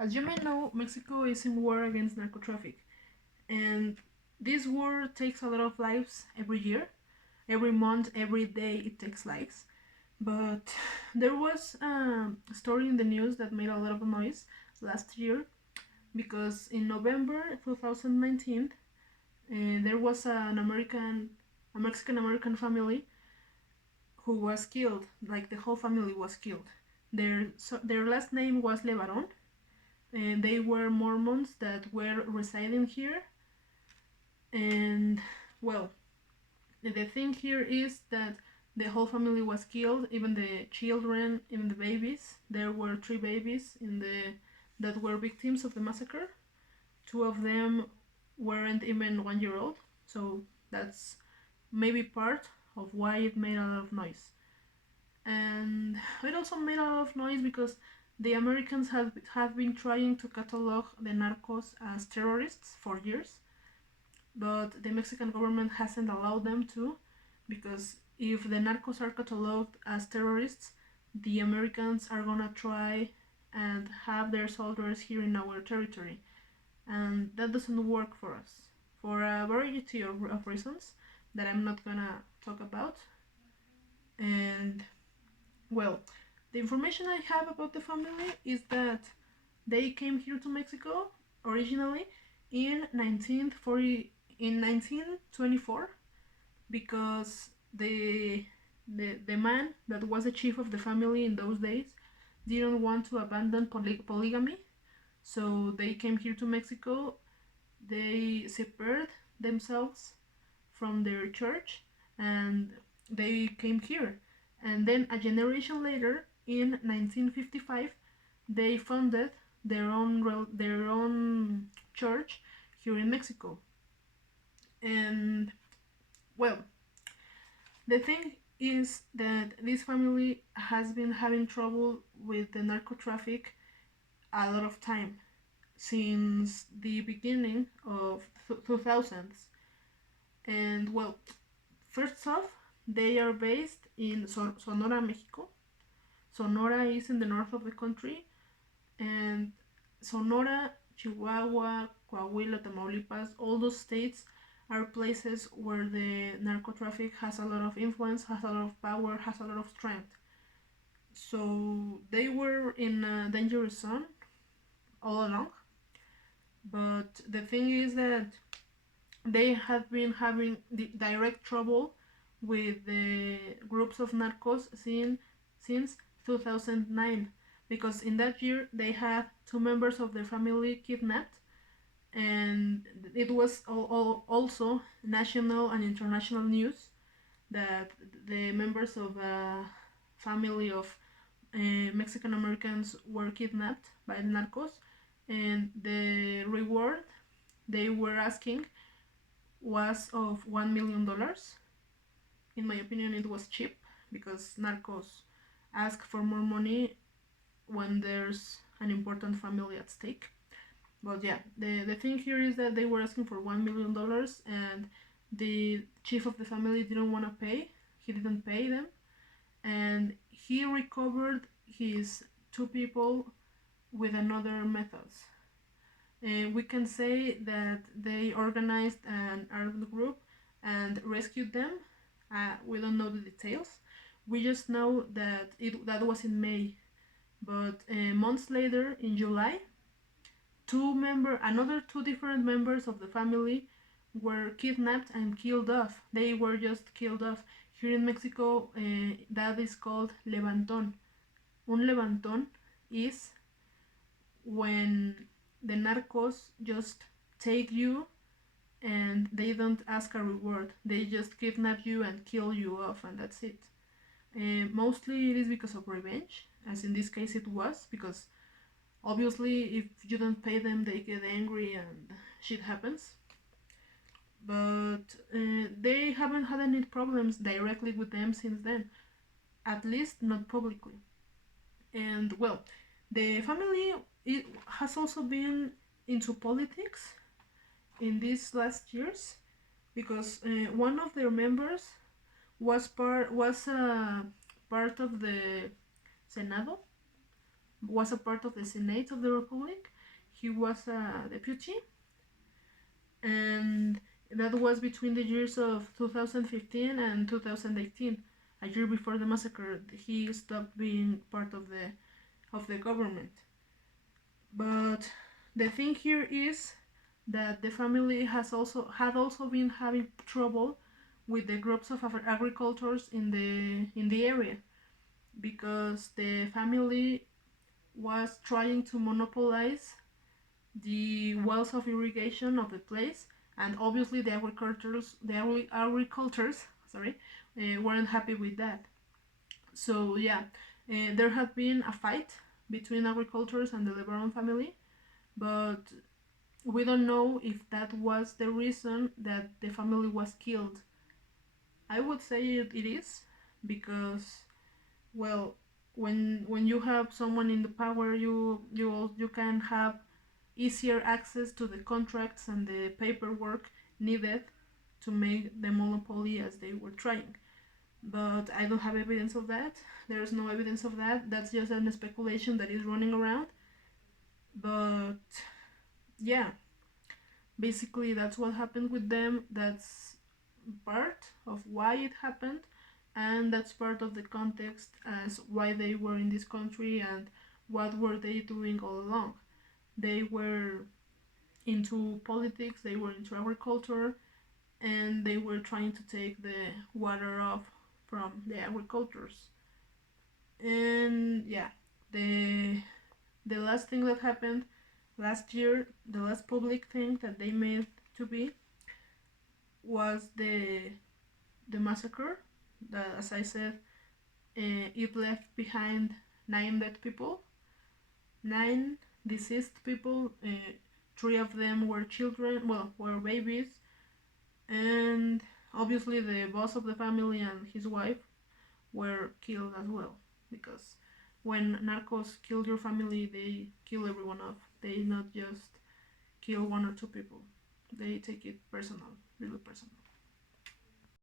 As you may know, Mexico is in war against narcotraffic, and this war takes a lot of lives every year. Every month, every day, it takes lives. But there was a story in the news that made a lot of noise last year because in November 2019, there was a Mexican American family who was killed. Like the whole family was killed. Their last name was Lebaron, and they were Mormons that were residing here. And well, the thing here is that the whole family was killed, even the children, even the babies. There were 3 babies that were victims of the massacre. 2 of them weren't even 1 year old, so that's maybe part of why it made a lot of noise. And it also made a lot of noise because the Americans have been trying to catalog the Narcos as terrorists for years, but the Mexican government hasn't allowed them to, because if the Narcos are cataloged as terrorists, the Americans are gonna try and have their soldiers here in our territory, and that doesn't work for us for a variety of reasons that I'm not gonna talk about. And well, the information I have about the family is that they came here to Mexico originally in 1924 because the man that was the chief of the family in those days didn't want to abandon polygamy, so they came here to Mexico. They separated themselves from their church and they came here. And then a generation later, in 1955, they founded their own church here in Mexico. And well, the thing is that this family has been having trouble with the narco traffic a lot of time since the beginning of 2000s. And well, first off, they are based in Sonora, Mexico. Sonora is in the north of the country, and Sonora, Chihuahua, Coahuila, Tamaulipas, all those states are places where the narco traffic has a lot of influence, has a lot of power, has a lot of strength. So they were in a dangerous zone all along. But the thing is that they have been having direct trouble with the groups of narcos since 2009, because in that year they had 2 members of their family kidnapped, and it was also national and international news that the members of a family of Mexican Americans were kidnapped by the narcos, and the reward they were asking was of $1 million. In my opinion, it was cheap because narcos ask for more money when there's an important family at stake. But yeah, the thing here is that they were asking for $1 million, and the chief of the family didn't want to pay. He didn't pay them, and he recovered his 2 people with another methods. We can say that they organized an armed group and rescued them. We don't know the details. We just know that that was in May, but months later, in July, another 2 different members of the family were kidnapped and killed off. They were just killed off. Here in Mexico, that is called levantón. Un levantón is when the narcos just take you and they don't ask a reward. They just kidnap you and kill you off, and that's it. Mostly it is because of revenge, as in this case it was, because obviously if you don't pay them they get angry and shit happens. But they haven't had any problems directly with them since then, at least not publicly. And well, the family has also been into politics in these last years, because one of their members was part of the Senado, was a part of the Senate of the Republic. He was a deputy, and that was between the years of 2015 and 2018. A year before the massacre, he stopped being part of the government. But the thing here is that the family had also been having trouble with the groups of agricultors in the area, because the family was trying to monopolize the wells of irrigation of the place, and obviously the agricultors, sorry, weren't happy with that. So yeah, there had been a fight between agricultures and the Lebron family, but we don't know if that was the reason that the family was killed. I would say it is, because, well, when you have someone in the power, you can have easier access to the contracts and the paperwork needed to make the monopoly as they were trying. But I don't have evidence of that. There's no evidence of that. That's just a speculation that is running around. But yeah, basically that's what happened with them. That's part of why it happened, and that's part of the context as why they were in this country and what were they doing all along. They were into politics, they were into agriculture, and they were trying to take the water off from the agricultures. And yeah, the the last thing that happened last year, the last public thing that they made to be, was the massacre. That, as I said, it left behind 9 dead people, 9 deceased people. 3 of them were children, well, were babies, and obviously the boss of the family and his wife were killed as well. Because when Narcos kill your family, they kill everyone off. They not just kill 1 or 2 people. They take it personal, really personal.